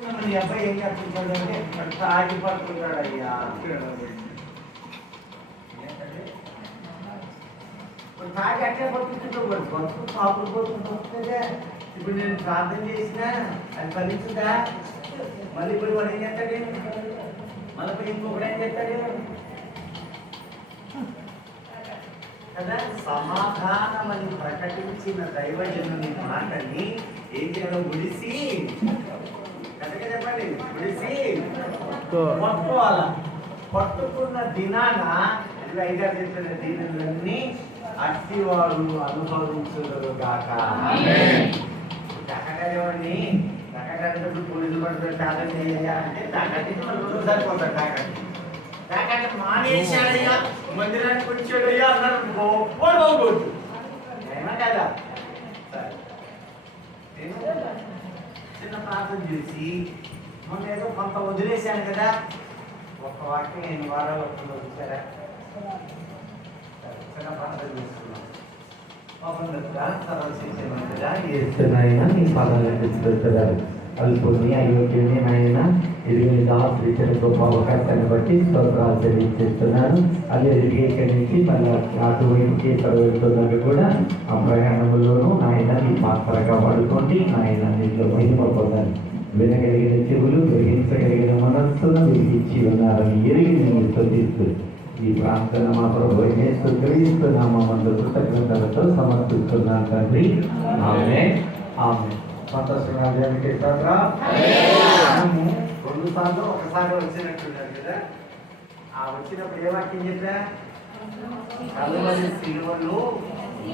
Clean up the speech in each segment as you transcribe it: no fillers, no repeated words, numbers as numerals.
మీ అబ్బాయి ఏం చెప్తున్నాడు అంటే తాగి పడుకుంటాడు అయ్యా. తాగి అట్లే పడుకుంటుంటే బతుకు పాపులు పోతుంటే ఇప్పుడు నేను ప్రార్థన చేసినా అది ఫలించుదా? మళ్ళీ ఇప్పుడు వాడు ఏం చేస్తాడు? మళ్ళీ ఇప్పుడు ఇంకొకటి ఏం చేస్తాడు కదా? సమాధానం అని ప్రకటించిన దైవజనుని మాటని ఏం చేయాలో గుడిసి చెప్పండి, గుడిసి పట్టుకోవాల. పట్టుకున్న దినాన ఐదా చెప్పిన దీనులన్నీ అట్టివాడు అనుభవించుదురు గాక. దక్కడేవాడిని దక్కడంటే పోలీసులు పడుతుంది తాగం చేయాలి అంటే దక్కటి సరిపోతాడు. దాకంటే మానేశాడయ్యా, మందిరానికి వచ్చాడయ్యా అన్నాడు బాగోదు. ఏమా కదా? చిన్న ప్రార్థన చేసి మొన్న ఏదో కొంత వదిలేశాను కదా, ఒక వాక్యం 8 వారాలు వస్తుందో చూసారా? చిన్న ప్రార్థన చేస్తున్నాం. నీ పదాలు తీసుకొచ్చారు అల్పుని అయోగ్యుని ఆయన ఎదుగుని దాచిన గొప్ప అవకాశాన్ని బట్టి స్తోత్రాలు తెలియజేస్తున్నాను. అదే ఇక్కడి నుంచి మళ్ళీ అటువైపుకి ఇక్కడ వెళ్తున్నది కూడా ఆ ప్రయాణంలోనూ నాయన నీ పాత్రగా వాడుకోండి. నాయన నీలో మహిమ పొందాలి. వినగలిగిన చెవులు, గ్రహించగలిగిన మనస్సును మీకు ఇచ్చి ఉన్నారని ఎరిగి నేను స్తుతిస్తూ ఈ ప్రార్థన మా ప్రభు యేసు క్రీస్తు నామములో కృతజ్ఞతలతో సమర్పిస్తున్నాను తండ్రి. ఆమేన్. ఆమేన్. సంతోషంగా దేవునికి స్తోత్రం. మనము 2 సార్లు ఒకసారి వచ్చినట్టున్నారు కదా. ఆ వచ్చినప్పుడు ఏ వాక్యం చెప్పా? కలువరి సిలువలో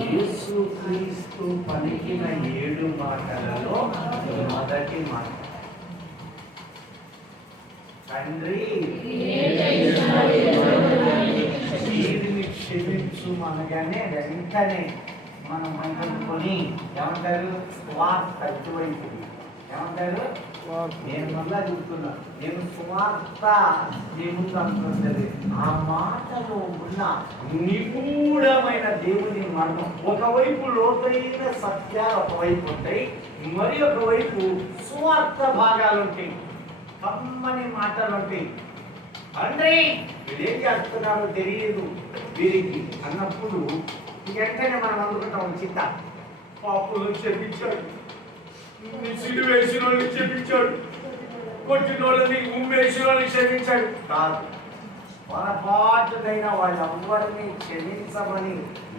యేసు క్రీస్తు పలికిన 7 మాటలలో మొదటి మాట, తండ్రి వీరిని క్షమించు అనగానే వెంటనే మనం అనుకొని ఏమంటారు? స్వార్థ అటువైపుది ఏమంటారు? నేను మళ్ళా చెప్తున్నా, నేను స్వార్థ దేవుడు అనుకుంటుంది. ఆ మాటలో ఉన్న నిగూఢమైన దేవుని మర్మం, ఒకవైపు లోతైన సత్యాలు ఒకవైపు ఉంటాయి, మరి ఒకవైపు స్వార్థ భాగాలు ఉంటాయి, కమ్మని మాటలు ఉంటాయి. తండ్రి వీరేం చేస్తున్నారో తెలియదు వీరికి అన్నప్పుడు వెంటనే మనం అందుకుంటాం, చిత్త పాపులను క్షమించాడు, సిలువ వేసిన వాళ్ళని క్షమించాడు, కొట్టిన వాళ్ళని ఉమ్మేసిన వాళ్ళని క్షమించాడు. కాదు, పొరపాటునైనా వాళ్ళెవ్వరిని క్షమించమని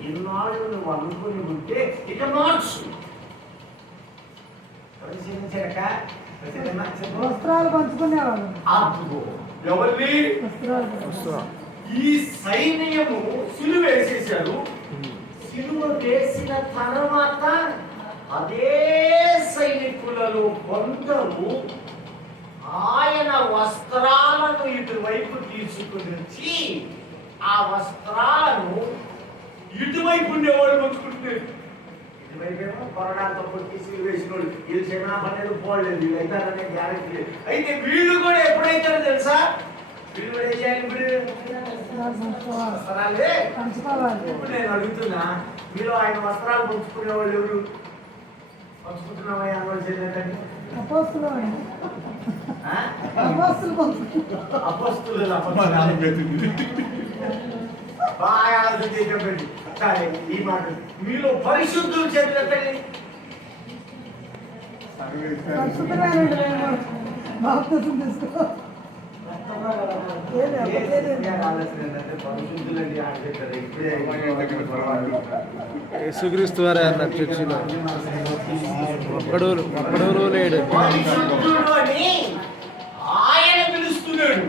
ఇన్నాళ్ళు నువ్వు అనుకుని ఉంటే ఇక మార్చు. క్షమించాక వస్త్రాలు పంచుకునేవాళ్ళు. ఎవరిని? ఈ సైన్యము సిలువ వేసేశారు. సిలువ వేసిన తర్వాత అదే సైనికులలో కొందరు ఆయన వస్త్రాలను ఇటువైపు తీసుకుని వచ్చి ఆ వస్త్రాలను ఇటువైపు ఉండేవాళ్ళు పంచుకుంటున్నారు. ఇటువైపేమో కొరడాతో కొట్టి సిలువ వేసిన వాళ్ళు, వీళ్ళు క్షమాపణలు పోలేదు, వీళ్ళు అవుతారనే గ్యారెంటీ లేదు. అయితే వీళ్ళు కూడా ఎప్పుడైతారో తెలుసా? వీళ్ళు కూడా ఏం చేయాలి? వస్త్రాలే పంచుకోవాలి. ఇప్పుడు నేను అడుగుతున్నా, మీరు ఆయన వస్త్రాలు పంచుకునే వాళ్ళు ఎవరు? పంచుకుంటున్నామని అనవలసిందండి. అపోస్తులు బాగా ఆలోచన చెప్పండి. సరే, ఈ మాట మీలో పరిశుద్ధులు చెప్పండి. యేసుక్రీస్తు వారే అన్నారు చర్చిలో, ఒక్కడు లేడు. ఆయన పిలుస్తున్నాడు.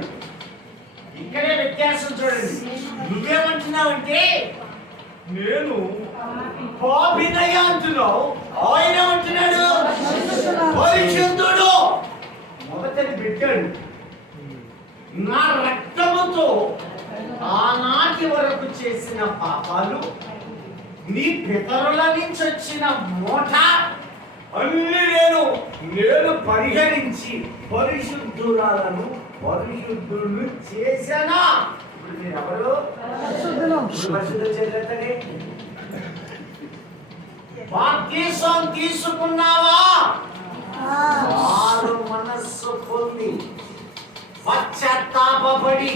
ఇక్కడే వ్యత్యాసం చూడండి. నువ్వేమంటున్నావంటే నేను పాపినయ్యా అంటున్నావు, ఆయన అంటున్నాడు పరిశుద్ధుడు. మొదటది పెట్టాడు, నా రక్తముతో ఆనాటి వరకు చేసిన పాపాలు, నీ పితరుల నుంచి వచ్చిన మోట అన్ని నేను పరిహరించి పరిశుద్ధురాలను పరిశుద్ధులను చేశానా? ఇప్పుడు మీరు ఎవరు? పరిశుద్ధులు చేయాలి. బాప్తిసం తీసుకున్నావా? మారు మనస్సు పొంది పశ్చాత్తాపడి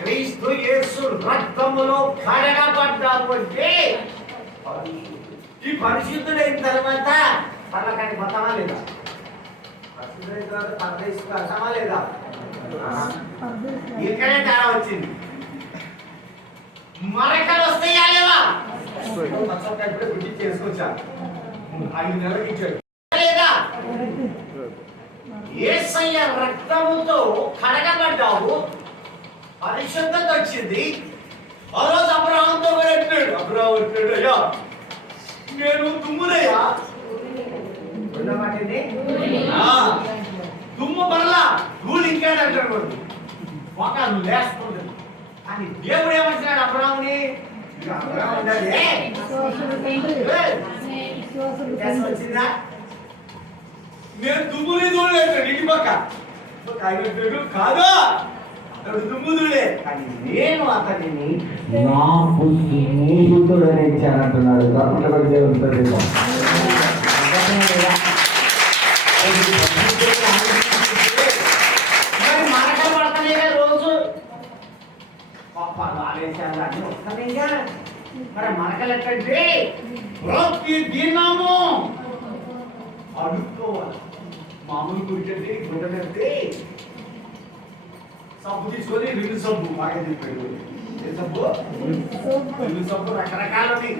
క్రీస్తు యేసు రక్తములో కడగబడ్డామంటే ఈ పరిశుద్ధుడైన తర్వాత పర్లకానికి పోతామా లేదా? పరిశుద్ధుడైన తర్వాత పరదేశకు వెళ్తామా లేదా? ఇక్కడే తేడా వచ్చింది. మరకలు వస్తాయా లేవా? ఇప్పుడే గుడ్డి చేసుకొచ్చా 5 నెలలకి ఇచ్చాడు లేదా? యేసయ్య రక్తముతో కడగబడ్డావు, పరిశుద్ధత వచ్చింది. ఆ రోజు అబ్రహాముతో కూడా అంటాడు, అబ్రహాము అంటాడు, అయ్యా నేను దుమ్మునయ్యా. దుమ్ము పర్లా ధూళి ఇంకాడు అంటాడు. ఒక లేస్తుంది. కానీ దేవుడు ఏమంటున్నాడు అబ్రహాముని? వచ్చిందా? నేను దుమ్ముని దూడలేదు ఇంటి పక్క కాదు, అతడు దుమ్ముదుడే. కానీ నేను అతనిని నాకు స్నేహితుడని ఇచ్చానంటున్నాడు. మరి మరకలు పడతానే రోజు పాపాలు ఆవేశాలు అన్ని వస్తాయిగా. మరి మరకలు ఎట్టంటే ప్రతి దినము అడుక్కోవాలి. మామూలు గురికంటే గుడ్డకంటే సబ్బు తీసుకొని 2 సబ్బు బాగా చెప్పాడు. ఏ సబ్బు? 2 సబ్బు రకరకాలవి.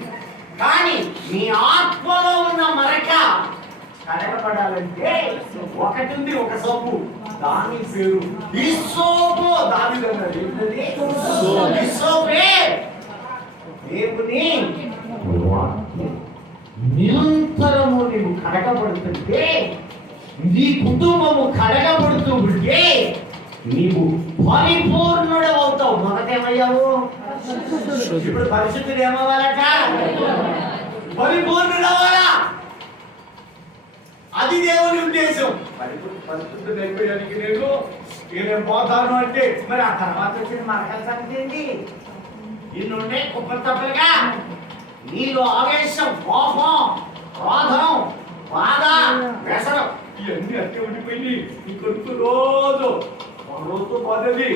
కానీ మీ ఆత్మలో ఉన్న మరక కడగబడాలంటే ఒకటి ఉంది, ఒక సబ్బు. దాని పేరు హిస్సోపు. దాని ఏంటది? హిస్సోపే. దేవుని నిరంతరము నీవు కడగబడుతుంటే, నీ కుటుంబము కడగబడుతూ ఉంటే నీవు పరిపూర్ణుడు అవుతావు. మొదటేమయ్యావు? ఇప్పుడు పరిశుద్ధుడు ఏమవ్వాలట? పరిపూర్ణుడు అవ్వాలా? అది దేవుని ఉద్దేశం. పరిశుద్ధుడు అయిపోయానికి నేను పోతాను అంటే మరి ఆ తర్వాత వచ్చిన మరకల సంగతి ఏంటి? ఇన్నుండే కుప్పలు తప్పలుగా నీలో ఆవేశం, కోపం, క్రోధం, బాధ, వ్యసనం ఇవన్నీ అట్టే ఉండిపోయింది. నీ కొడుకు రోజు పోతుంది.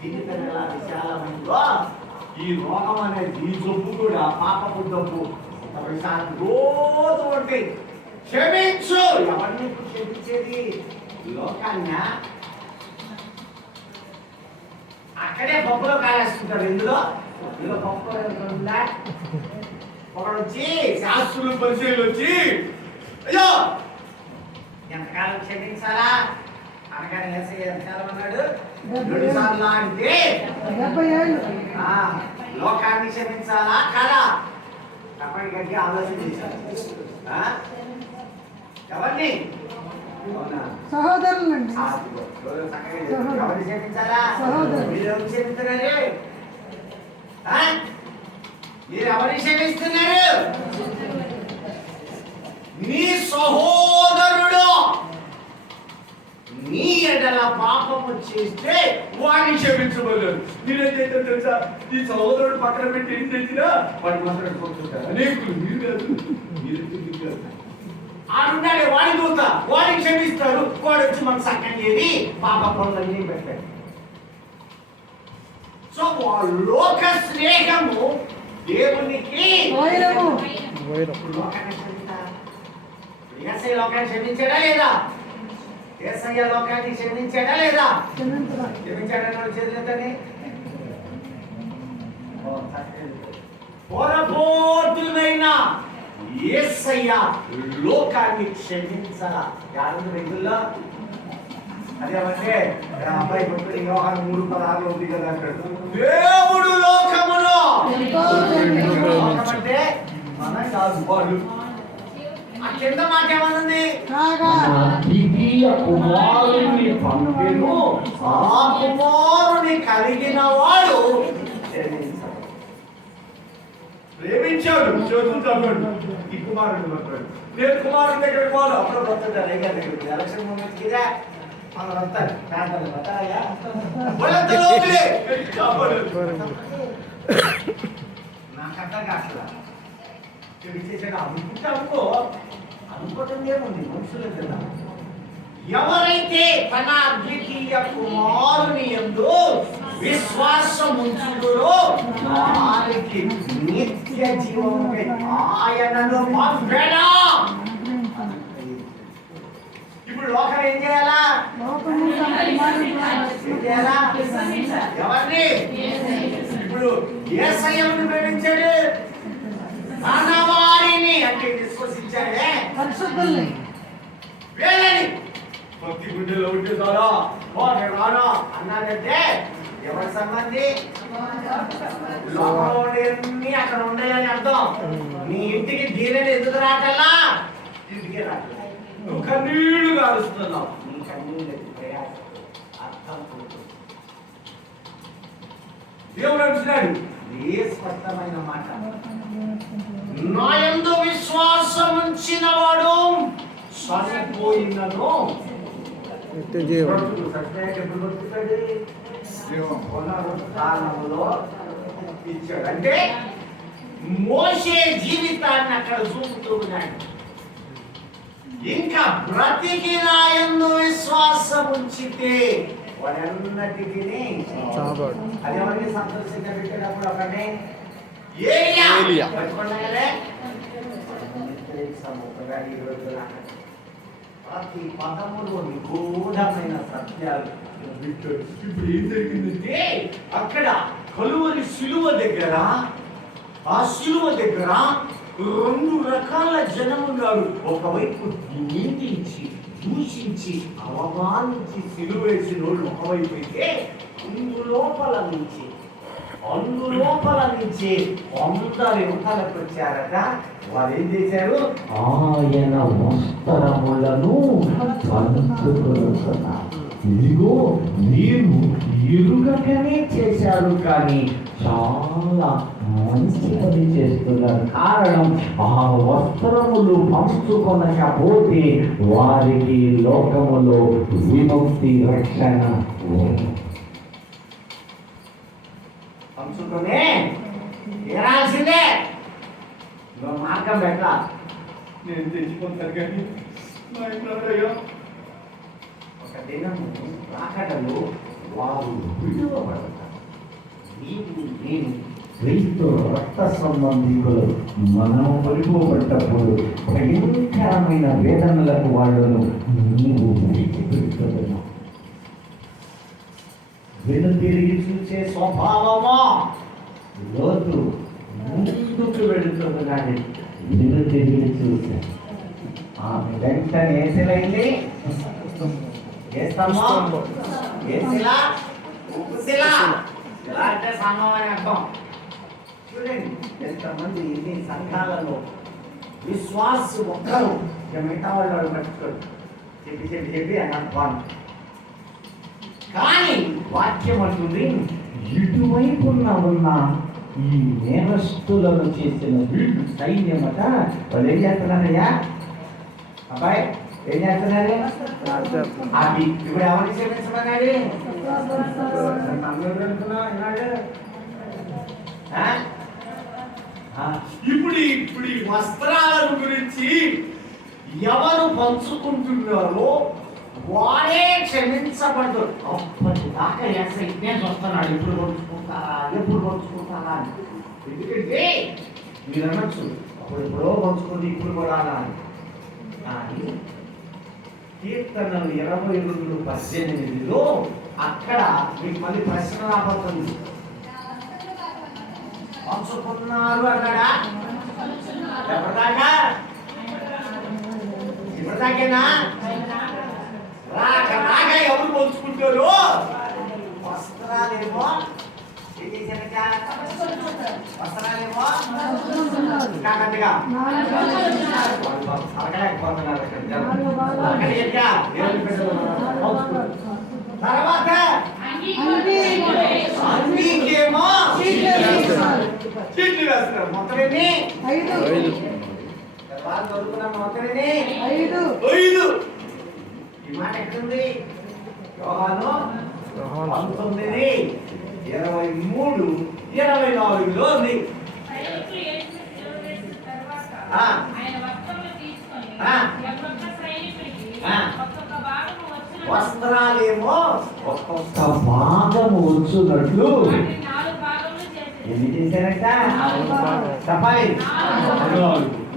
జీవితంలో విశాలమైందో ఈ రోగం అనేది, ఈ జబ్బు కూడా పాపపు జబ్బు రోజు ఒకటి. క్షమించు. ఎవరిని క్షమించేది? లోకాన్ని. అక్కడే పప్పులో కాలేస్తుంటాడు. ఇందులో పప్పు ఉందా? ఒకడు వచ్చి శాస్త్రులు పరిచయలు వచ్చి, అయ్యో ఎంతకాలం క్షమించాలా అనగానే ఎంతకాలం అన్నాడు? 2 సార్లు అంటే 70 ఏళ్ళు. లోకాన్ని క్షమించాలా కాదా? చెప్పండి గట్టి ఆలోచన చేశారు. ఎవరిని? సహోదరులండి. ఎవరిని క్షమించాలా? మీరు ఎవరు క్షమిస్తున్నారు? మీరు ఎవరిని క్షమిస్తున్నారు? నీ సహోదరుడు నీ ఎడల పాపము చేస్తే వాడిని క్షమించబోలేదు. మీరేం చేస్తారు తెలుసా? నీ సహోదరుడు పక్కన పెట్టి ఏం చేసినా వాడిని మాట్లాడుకుంటుంటారు అనేకులు. మీరు కాదు, మీరు ఆడున్నాడే వాడి దూత, వాడిని క్షమిస్తారు. వాడు వచ్చి మన సక్కం చేసి పాప పనులన్నీ పెట్టాడు. సో లోక స్నేహము దేవునికి లోకాన్ని క్షమించాడా లేదా? యేసయ్య లోకాన్ని క్షమించాడా లేదా? క్షమించాడని చేతులతోనే పొరపాటునైనా యేసయ్య లోకాన్ని క్షమించాలా? యారు రైతుల్లో అదేమంటే అబ్బాయి పట్టుకుని వ్యవహారం 3:16 ఉంది కదా అంటాడు. దేవుడు లోకములో అంటే మన కాదు వాడు. ఆ కింద మాట ఏమనుంది? ద్వితీయ కుమారుని పంపెను, ఆ కుమారుని కలిగిన వాడు ప్రేమించాడు, చేతులు తప్పాడు. ఈ కుమారుడు పట్టాడు. నేను కుమారుని దగ్గర పోను. అప్పుడు వస్తుంది ఎలక్షన్ మూమెంట్ కిదా మన వస్తారు ప్రాంతాలు వస్తాయా నాకు అర్థం కాదు. చేసాడు అనుకుంటే అనుకో, అనుకోవటం ఏముంది మనుషుల కదా. ఎవరైతే తన అద్వితీయ కుమారుని యందు విశ్వాసం ఉంచుదురో వారికి నిత్య జీవముపై ఆయనను పంపెను. ఇప్పుడు లోకం ఏం చేయాలా? ఏం చేయాలా? ఎవరిని? ఇప్పుడు యేసయ్యను ప్రేమించాడు, తన వారిని అంటే విశ్వసించాడే పరిశుద్ధుల్ని వేలని భక్తి గుండెలో ఉంటే ద్వారా నేను రానా అన్నాడంటే ఎవరి సంబంధి? లోకంలోని అక్కడ ఉన్నాయని అర్థం. నీ ఇంటికి దీనిని ఎందుకు రాకల్లా? ఇంటికే రాకల్లా. నువ్వు కన్నీళ్లు కారుస్తున్నావు. నీ కన్నీళ్ళు అర్థం దేవుడు అంటున్నాడు ఏ స్పష్టమైన మాట, నా యందు విశ్వాసం ఉంచిన వాడు చనిపోయినను నిత్య జీవం. ఇచ్చాడు అంటే మోసే జీవితాన్ని అక్కడ చూపుతూ ఉన్నాడు. ఇంకా బ్రతికిన యందు విశ్వాసం ఉంచితే వాడెన్నటికీ అదేమని సంతోషించబెట్టేటప్పుడు ఒకటే ఏలియా పట్టుకున్నాయలే ప్రతి పదములో నిగూఢమైన సత్యాలు వింటాడు. ఇప్పుడు ఏం జరిగిందంటే అక్కడ కలువరి శిలువ దగ్గర, ఆ శిలువ దగ్గర 2 రకాల జనం ఉన్నారు. ఒకవైపు నిందించి దూషించి అవమానించి శిలువ వేసిన వాళ్ళు ఒకవైపు అయితే, అందులోపల నుంచి అందరు యువతలకు వచ్చారట. వారు ఏం చేశారు? ఆయన వస్త్రములను పంచుకొనుచున్నారు. ఇదిగో మీరు ఎరుగకనే చేశారు, కానీ చాలా మంచి పని చేస్తున్నారు. కారణం ఆ వస్త్రములు పంచుకొనకపోతే వారికి లోకములో విముక్తి రక్షణ పంచుకునే ఏరాల్సిందే. నువ్వు మార్గం పెట్టా, నేను తెచ్చిపోతాను. కానీ మా ఇంట్లో ఒక దినము రాకడలు వారు విడువబడతారు. నేను క్రీస్తు రక్త సంబంధికులు మనం పడిపోబడ్డప్పుడు భయంకరమైన వేదనలకు వాళ్ళను నీవు విడిచిపెడుతున్నావు. తిరిగి చూసే స్వభావమా లోతు ముందుకు వెళుతున్నాడు. వెను తిరిగి చూసా. ఆమె వెంటనే ఏసిలైంది. ఏస్తమ్మా ఏసిలా ఉప్పుసిలా ఇలా అంటే సంఘం అని అర్థం. చూడండి ఎంతమంది ఇన్ని సంఘాలలో విశ్వాసు ఒక్కరు మిగతా వాళ్ళు పట్టుకోడు. చెప్పి అన్నాను. కానీ వాక్యం అంటుంది, ఇటువైపున ఉన్న ఈ నేరస్తులను చేసిన వీళ్ళు సైన్యమట. వాళ్ళు ఏం చేస్తున్నారయ్యా? అబ్బాయి ఏం చేస్తున్నారు? అది ఇప్పుడు ఎవరిని క్షమించమన్నాడు? ఇప్పుడు ఈ వస్త్రాలను గురించి ఎవరు పంచుకుంటున్నారో వారే క్షమించబడదు. అప్పటిదాకా ఎస్ఐనే చూస్తున్నాడు, ఎప్పుడు పంచుకుంటారా అని. ఎందుకంటే మీరు అనొచ్చు అప్పుడు ఎప్పుడో పంచుకుంది ఇప్పుడు కూడా అని. కానీ కీర్తనలు 22:18 అక్కడ మీకు మళ్ళీ ప్రశ్న రాబోతుంది. పంచుకున్నారు అన్నాడా? ఎప్పటిదాకా? ఇప్పటిదాకేనా? రాక ఎవరు పంచుకుంటారు? వస్త్రాలేమో ఏం చేశారట? వస్త్రాలేమో కాకట్టుగా అడగలేకపోతున్నారు. తర్వాత అంగీకేమో చీట్లు వేస్తారు. మొత్తం ఎన్ని? 5. మొత్తం ఎన్ని? 5. ఈ మాట ఎక్కడుంది? యోహాను 19:23-24 ఉంది. ఆ. ఒక్కొక్క సైనికుడికి ఆ. ఒక్కొక్క భాగము వచ్చినట్లు వస్త్రాలేమో ఒక్కొక్క భాగము వచ్చున్నట్లు వాటిని 4 భాగములు చేసేది. ఎన్ని చేశారంట చెప్పాలి.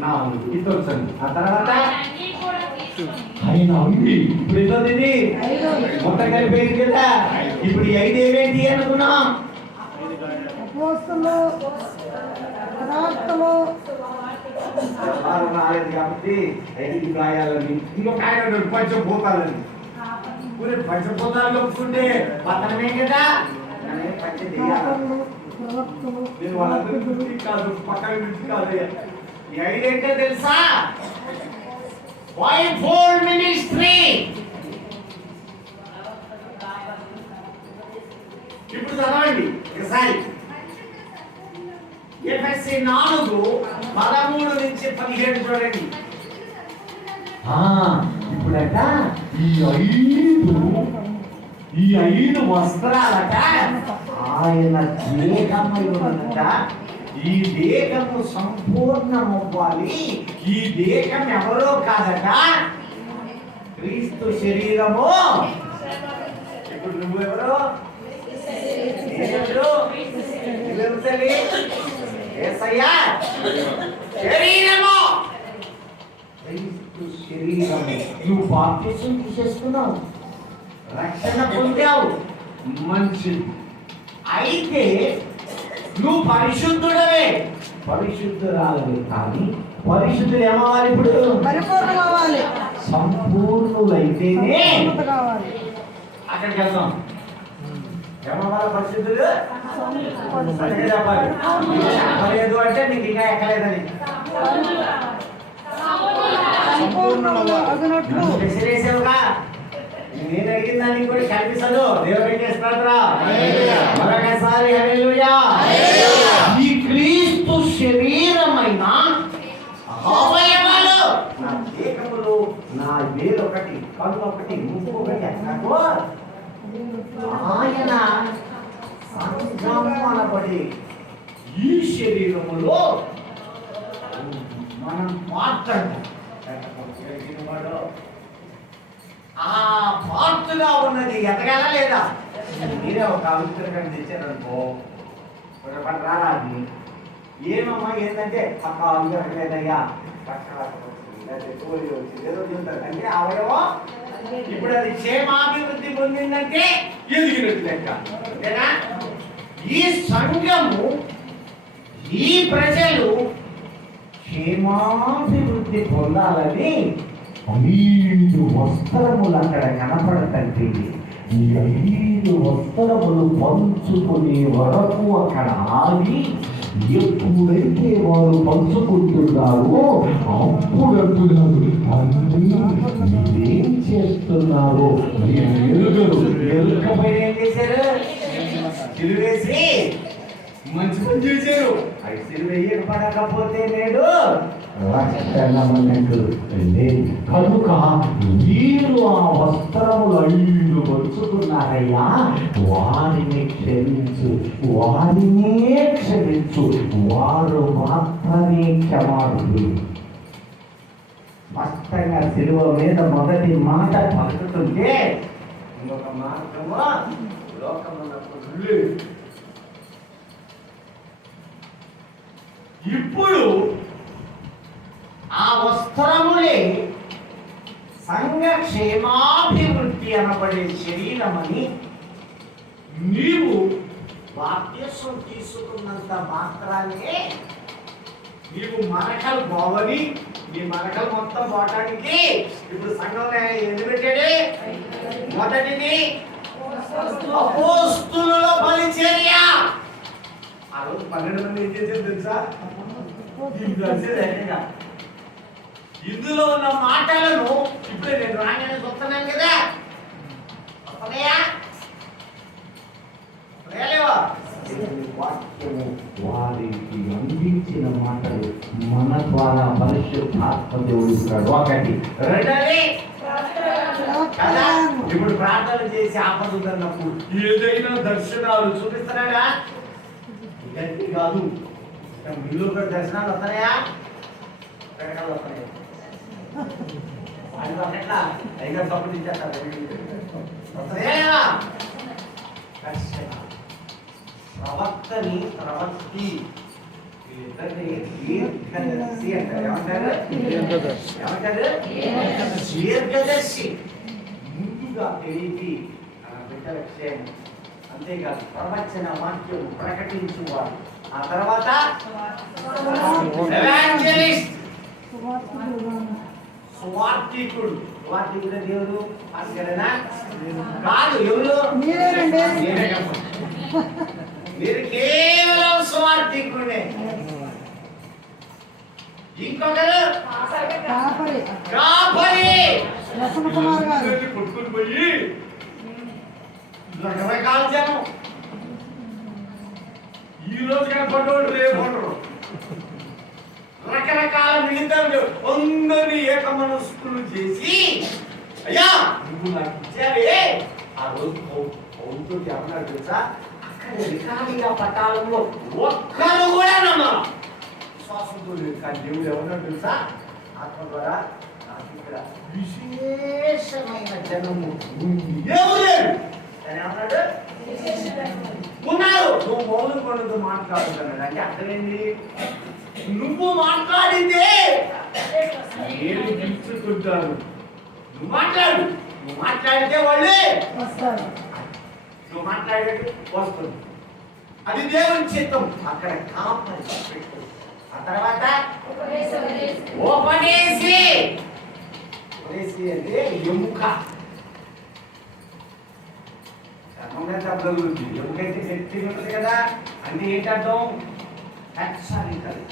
నాలుగు ఇది వచ్చింది. ఆ తర్వాత ఆయన అంగీ కూడా తీసుకొని ఆయన అంగి ఇప్పుడు ఎంత ఉంది? మొత్తం కలిపేది కదా. ఇప్పుడు ఈ 5 ఏమేంటి అనుకున్నాం? అపోస్తలు, ప్రవక్తలు, వ్యవహారం రాలేదు కాబట్టి 5 గాయాలని ఇంకొక ఆయన ఉన్నాడు, పంచభూతాలని. ఊరే పంచభూతాలు ఒప్పుకుంటే పతనమే కదా. నన్ను పంచ చేయాలి. కాపరులు, ప్రవక్తలు, నేను వాళ్ళందరి గురించి కాదు, పక్కన గురించి కాదు. ఈ 5 ఏంటో తెలుసా? Five fold ministry. ఇప్పుడు చదవండి ఒకసారి. ఎఫెసీ 4:13 నుంచి 17 చూడండి. ఇప్పుడట ఈ ఐదు వస్త్రాలట ఆయన దేహమై ఉన్నదట. ఈ దేహము సంపూర్ణమవ్వాలి. ఈ దేహం ఎవరో కాదట, క్రీస్తు శరీరము. ఇప్పుడు నువ్వెవరు? నేనెవరు? నువ్వెవరు తల్లి? యేసయ్యా శరీరము. క్రీస్తు శరీరము. నువ్వు బాప్తిసం తీసేసుకున్నావు, రక్షణ పొందావు, మంచిది. అయితే నువ్వు పరిశుద్ధుడవే, పరిశుద్ధురాలవే. కానీ పరిశుద్ధులు ఏమవ్వాలి? ఇప్పుడు పరిపూర్ణం అవ్వాలి, సంపూర్ణులైతేనే సంపూర్ణత కావాలి. అక్కడికి వెళ్తాం. ఏమవ్వాలి? పరిశుద్ధులు అక్కడికి చెప్పాలి. ఎక్కలేదు అంటే నీకు ఇంకా ఎక్కలేదని. సంపూర్ణం అగినట్లు విసిరేసావుగా. నేను అడిగిన దానికి కూడా కనిపిస్తదు. దేవుడికి స్తోత్రం. మరొకసారి హల్లెలూయా. ఈ క్రీస్తు శరీరమైన అవయవాలు, నా దేహములు, నా వేలు ఒకటి, కన్ను ఒకటి, ముక్కు ఒకటి అన్నట్టు ఆయన సంఘము అనబడి ఈ శరీరములో మనం మాట్లాడతాం. ఆ పార్ట్గా ఉన్నది ఎదగాల లేదా? మీరే ఒక అభిప్రాయం తెచ్చారనుకో, పని రారాది. ఏమమ్మా ఏంటంటే పక్క అభిప్రాయలేదయ్యా, ఏదో చెప్తారు అంటే అవయవం ఇప్పుడు అది క్షేమాభివృద్ధి పొందిందంటే ఎదిగినట్టు లెక్క. అంతేనా? ఈ సంఘము, ఈ ప్రజలు క్షేమాభివృద్ధి పొందాలని 5 వస్త్రములు అక్కడ కనపడతండి. ఈ 5 వస్త్రములు పంచుకునే వరకు అక్కడ ఆగి, ఎప్పుడైతే వారు పంచుకుంటున్నారో అప్పుడు అంటున్నారు, మీరేం చేస్తున్నారు? ఎరుకపై ఏం చేశారు? సిలువేసి మంచి పని చేశారు. అది సిలువేయకపోతే నేడు రక్షణమన్నట్టు లేదు. కనుక వీరు ఆ వస్త్రములు 5 పంచుకున్నారయ్యా, వారిని క్షమించు, వారినే క్షమించు, వారు మాత్రమే క్షమార్హులు. స్పష్టంగా సిలువ మీద మొదటి మాట పలుకుతుంటే ఇంకొక మార్గము లోకమునకు. ఇప్పుడు ఆ వస్త్రములే సంఘ క్షేమాభివృద్ధి అనబడే శరీరమని నీవు బాప్తిసం తీసుకున్నంత మాత్రానే నీవు మరకలు పోవని, నీ మరకలు మొత్తం పోవటానికి ఇప్పుడు సంఘంలో ఎన్ని పెట్టాడు? మొదటిది అపోస్తుల పరిచర్య. ఆ రోజు 12 మంది ఏం చేశారు తెలుసా? ఇందులో ఉన్న మాటలను ఇప్పుడే నేను రాగానే చూస్తున్నాను కదా. వాక్యము వారికి అందించిన మాటలు మన ద్వారా పరిశుద్ధాత్మ దేవుడు ఇస్తున్నాడు. ఒకటి. రెండోది కదా, ఇప్పుడు ప్రార్థన చేసి ఆపదున్నప్పుడు ఏదైనా దర్శనాలు చూపిస్తున్నాడా? గట్టి కాదు, మీలో దర్శనాలు వస్తున్నాయా? వస్తున్నాయి. అది ఎట్లా అయినా సపోర్ట్ ఇచ్చేస్తారు వస్తుందేనా ఖచ్చితంగా ప్రవక్తని ప్రవక్తి వీళ్ళిద్దరిని దీర్ఘదర్శి అంటారు. ఏమంటారు? దీర్ఘదర్శి ముందుగా తెలిపి మన బిడ్డల క్షేమం అంతేకాదు ప్రవచన వాక్యం ప్రకటించువారు. ఆ తర్వాత ఎవాంజలిస్ట్ సువార్థికుడు. సువార్థికుడు దేవుడు అసలేనా కాదు, ఎవరు మీరేనండి. మీరు కేవలం సువార్థికుడే. ఇంకొకరు కాపరి కాపరి. రసన కుమార్ గారు. కొట్టుకుని పోయి రకరకాల జనం ఈ రోజు కనపడ్డోడు రేపు ఉండరు. రకరకాల మిగతాలు అందరినీ ఏక మనస్కులు చేసి అయ్యా నువ్వు నాకు ఇచ్చావే. ఆ రోజు పౌరుతో ఏమన్నా తెలుసా, అక్కడ రికార్డింగ్ పట్టాలంలో ఒక్కరు కూడా నమ్మరు, విశ్వాసంతో లేదు. కానీ దేవుడు ఏమన్నా తెలుసా, ఆత్మ ద్వారా నాకు ఇక్కడ విశేషమైన జనము ఎవరు అని ఏమన్నాడు, ఉన్నారు. నువ్వు మౌనం కొనదు మాట్లాడుతున్నాడు అంటే అర్థమైంది, నువ్వు మాట్లాడితే నేను పిలుచుకుంటాను. నువ్వు మాట్లాడు, నువ్వు మాట్లాడితే వాళ్ళే వస్తారు. నువ్వు మాట్లాడేది వస్తుంది. అది దేవుని చిత్తం. అక్కడ కాపరి పెట్టు. ఆ తర్వాత ఉపదేశి. ఉపదేశి అంటే ఎముక. ఎముకైతే శక్తి ఉంటుంది కదా, అంటే ఏంటంటాం, హెచ్చరికలు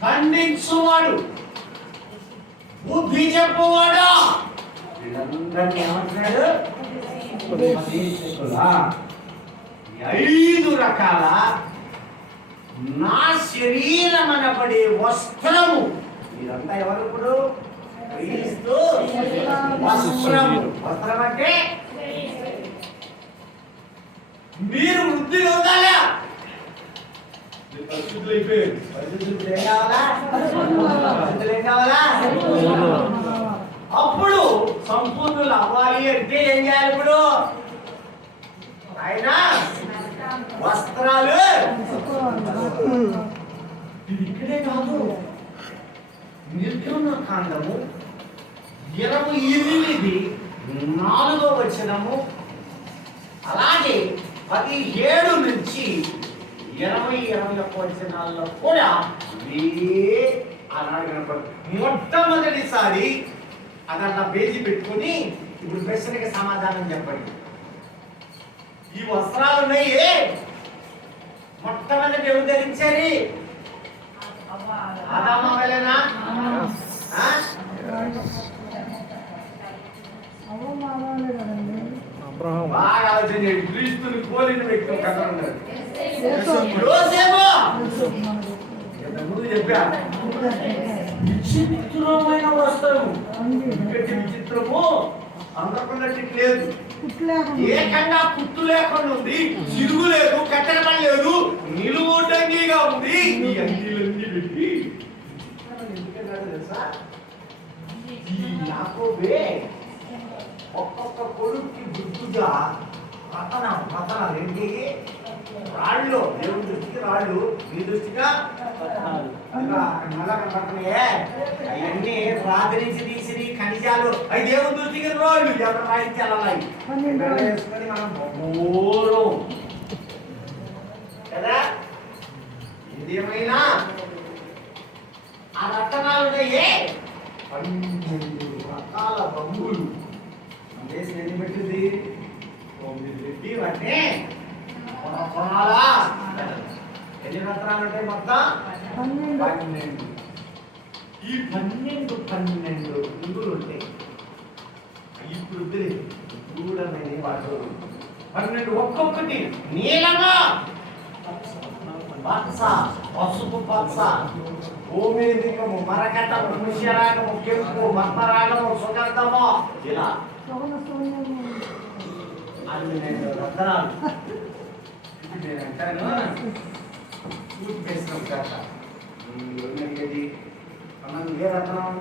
ఖండించువాడు, బుద్ధి చెప్పువాడు. వీళ్ళందరినీ ఏమంటున్నాడు, ఉపదేశకులా. 5 రకాల నా శరీరం అనబడే వస్త్రము. మీరంతా ఎవరు ఇప్పుడు, క్రీస్తు వస్త్రము. వస్త్రం అంటే మీరు వృద్ధి పొందాలా. పరిశుద్ధులు అయిపోయారు. పరిశుద్ధులు ఏం కావాలా, పరిశుద్ధులు ఏం కావాలా. అప్పుడు సంపూర్ణులు అవ్వాలి అంటే ఏం చేయాలి, ఇప్పుడు ఆయన వస్త్రాలు. ఇది ఇక్కడే కాదు, నిర్గమకాండము 28:4 వచనము, అలాగే 17 నుంచి 20-21 వచనాల్లో కూడా అన్నాడు కనపడు. మొట్టమొదటిసారి అదన్నా పేజీ పెట్టుకొని ఇప్పుడు ప్రశ్నకి సమాధానం చెప్పండి. ఈ వస్త్రాలు ఉన్నాయి, మొట్టమొదటి ఎవరు ధరించారు, ఆదాము హవ్వలేనా? అవమానాలే కదండి. బాగా ఆలోచన చేయండి. క్రీస్తుని పోలిన వ్యక్తి ఒక కథ ఉన్నాడు, యేసు. యోసేపు. యేసు. ముందు చెప్పా, విచిత్రమైన వస్త్రము. అండి. ఇంకటి విచిత్రము అందకున్నట్టు లేదు, కుట్లు లేకుండా. ఏకంగా కుట్టు లేకుండా ఉంది, చిరుగు లేదు, కట్టెల పని లేదు, నిలువుటంగిగా ఉంది. ఈ అంగీలన్నీ పెట్టి ఎందుకన్నాడు తెలుసా, ఈ యాకోబే ఒక్కొక్క కొడుక్కి గుర్తుగా పతనాలు ఏంటి, రాళ్ళు. దేవుడి దృష్టికి రాళ్ళు, మీ దృష్టిగా నల్ల కనపడుతున్నాయే, అవన్నీ రాత్రి నుంచి తీసి ఖనిజాలు, అవి దేవుడి దృష్టికి రాళ్ళు. ఎవరు రాయించి అలా వేసుకొని మనం బోరం కదా. ఇదేమైనా ఆ రత్నాలు ఉన్నాయే, 12 రకాల రంగులు. మన దేశం ఎన్ని పెట్టింది, 9 పెట్టి వాటిని కొనాలా. ఎన్ని రత్నాలు ఉంటాయి మొత్తం, 12. ఈ 12 రంగులు ఉంటాయి. ఇప్పుడు దూరమైన వాటి 12 ఒక్కొక్కటి నీలమా, పచ్చ, పసుపు పచ్చ, భూమిదికము, మరకటము, పుష్యరాగము, కెంపు, పద్మరాగము, సుగంధము, ఇలా సోన సోన్యము. 12 రత్నాలు. నేను అంటాను, పూర్తి చేసిన కాక అమ్మ, ఏ రత్నం?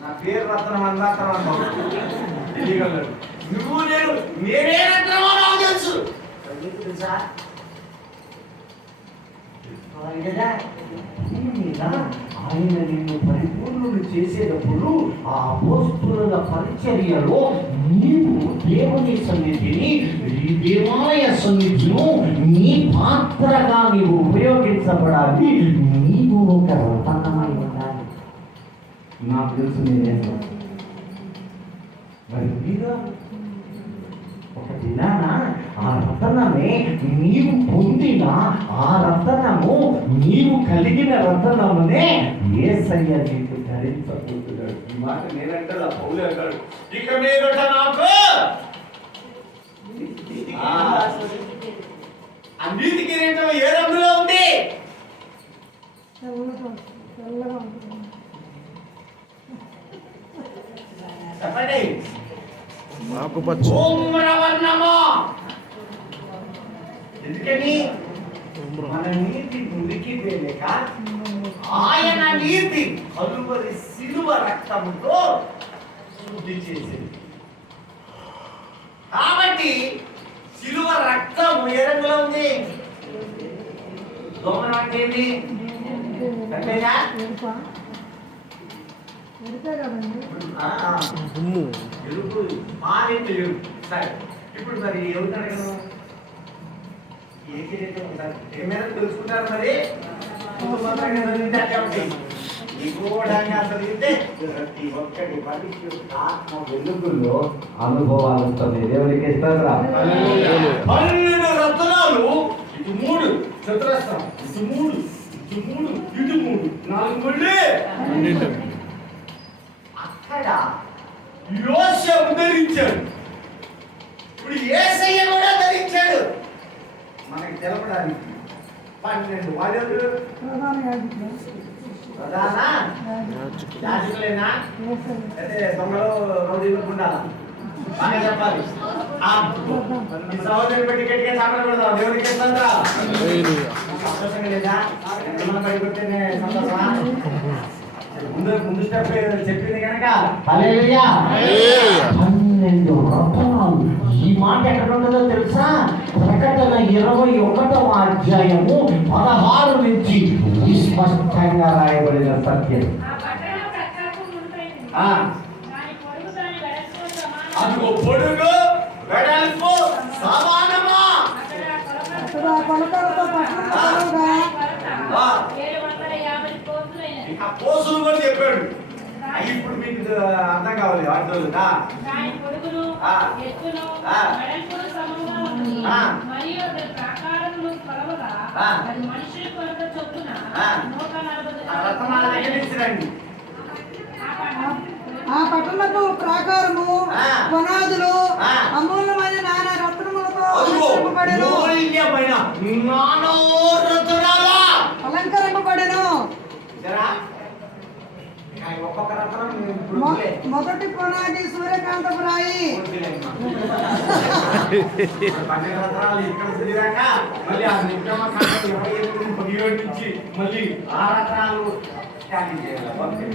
నా పేరు రత్నం అందాత్రం అన్నావు. తెలియగలరు. నువ్వు నేనే రత్నమో నాకు తెలుసు. నీకు తెలుసా? తెలుసుకోవాలి కదా. ఏమిరా? ఆయన నిన్ను పరిపూర్ణులు చేసేటప్పుడు ఆ అపోస్తుల పరిచర్యలో నీవు దేవుని సన్నిధిని, ఈ దేవాలయ సన్నిధిలో నీ పాత్రగా నీవు ఉపయోగించబడాలి. నీవు ఒక రతనమై ఉండాలి. నాకు తెలుసు నేనేంటో. మరి మీరు ఒక దినాన ఆ రతనమే నీవు పొందిన ఆ రతనము, నీవు కలిగిన రతనమునే యేసయ్య నీకు ధరించబోతున్నాడు. ఈ మాట నేనంటాడు, పౌలు అంటాడు, ఇక మీదట నాకు అన్నిటి కిరీటం ఏ రంగులో ఉంది? తెల్లగా ఉంటుంది. చెప్పండి. ఆకుపచ్చ. ధూమ్రవర్ణము. ఎందుకని? మన నీతి మురికి లేక ఆయన నీతి కలువరి సిలువ రక్తముతో శుద్ధి చేసింది. కాబట్టి సిలువ రక్తం ఏ రంగులో ఉంది? దోమనం అంటే ఏంటి? అంతేనా? ఎరుపా? ఎరుపే కదండి. దుమ్ము. ఎరుపు మానేది ఎరుపు. సరే, ఇప్పుడు మరి ఎవరు అడగను? ఏ కిరీటం ఏమైనా తెలుసుకుంటారు మరి? నిగూఢంగా చదివితే ప్రతి ఒక్కటి మనిషి ఆత్మ వెలుగులో అనుభవాలతో దేవునికి ఇస్తారా? 12 రత్నాలు, ఇటు 3 చతురస్రం, ఇటు 3, ఇటు 3, ఇటు 3, 4 ముళ్ళే. అక్కడ యోసేపు ధరించాడు. ఇప్పుడు యేసయ్య కూడా ధరించాడు. మనకి తెలపడానికి 12 వాళ్ళు ప్రధాన యాజకులు. ప్రధాన యాజకులేనా? యేసయ్య. అయితే దొంగలు రౌడీలు ఉండాలా? బాగా చెప్పాలి. ఆ ఈ సహోదరుని పెట్టి గట్టిగా చాపలు పెడదాం. దేవుడికి ఇస్తుందా? సంతోషంగా లేదా? ఎంతమంది పడిపోతేనే సంతోషమా? ముందు స్టెప్ చెప్పింది కనుక హల్లెలూయా. 12 రత్నాలు. ఈ మాట ఎక్కడ ఉంటుందో తెలుసా? ప్రకటన 21వ అధ్యాయము 16 నుంచి స్పష్టంగా రాయబడిన సత్యం. ఆ పట్టణ ప్రక్కకు ఉండిపోయింది. ఆ, దాని పొడుగు దాని వెడల్పు సమానం. అదిగో పొడుగు వెడల్పు సమానమా? అక్కడ అక్కడ కొలతలతో పట్టణం పొడవుగా ఆ. 750 కోసులైనవి. ఆ పోసులు కూడా చెప్పాడు. ఇప్పుడు మీకు అర్థం కావాలి వాటిలో. దాని పొడుగును, ఆ. ఎత్తును, ఆ. వెడల్పును సమముగా ఉంది. ఆ. మరియు అది ప్రాకారములు కొలవగా ఆ. అది మనుషుల కొలత చొప్పున ఆ. 140 ఆ రత్నాల దగ్గర నుంచి రండి. ఆ పట్టణపు ప్రాకారము, ఆ. పునాదులు ఆ. అమూల్యమైన నానా రత్నములతో అదిగో అలంకరింపబడెను. మూల్యమైన నానో రత్నాల. అలంకరింపబడెను. చూసారా? ఇక ఈ ఒక్కొక్క రత్నం ఇప్పుడు మొ- వదిలే. మొదటి పునాది సూర్యకాంతపు రాయి. పన్నెండు రత్నాలు ఇక్కడ తిరిగాక మళ్ళీ ఆ నిక్రమ కాండం 28 నుంచి మళ్ళీ ఆ రత్నాలు త్యాగం చేయాలి. ఓకే.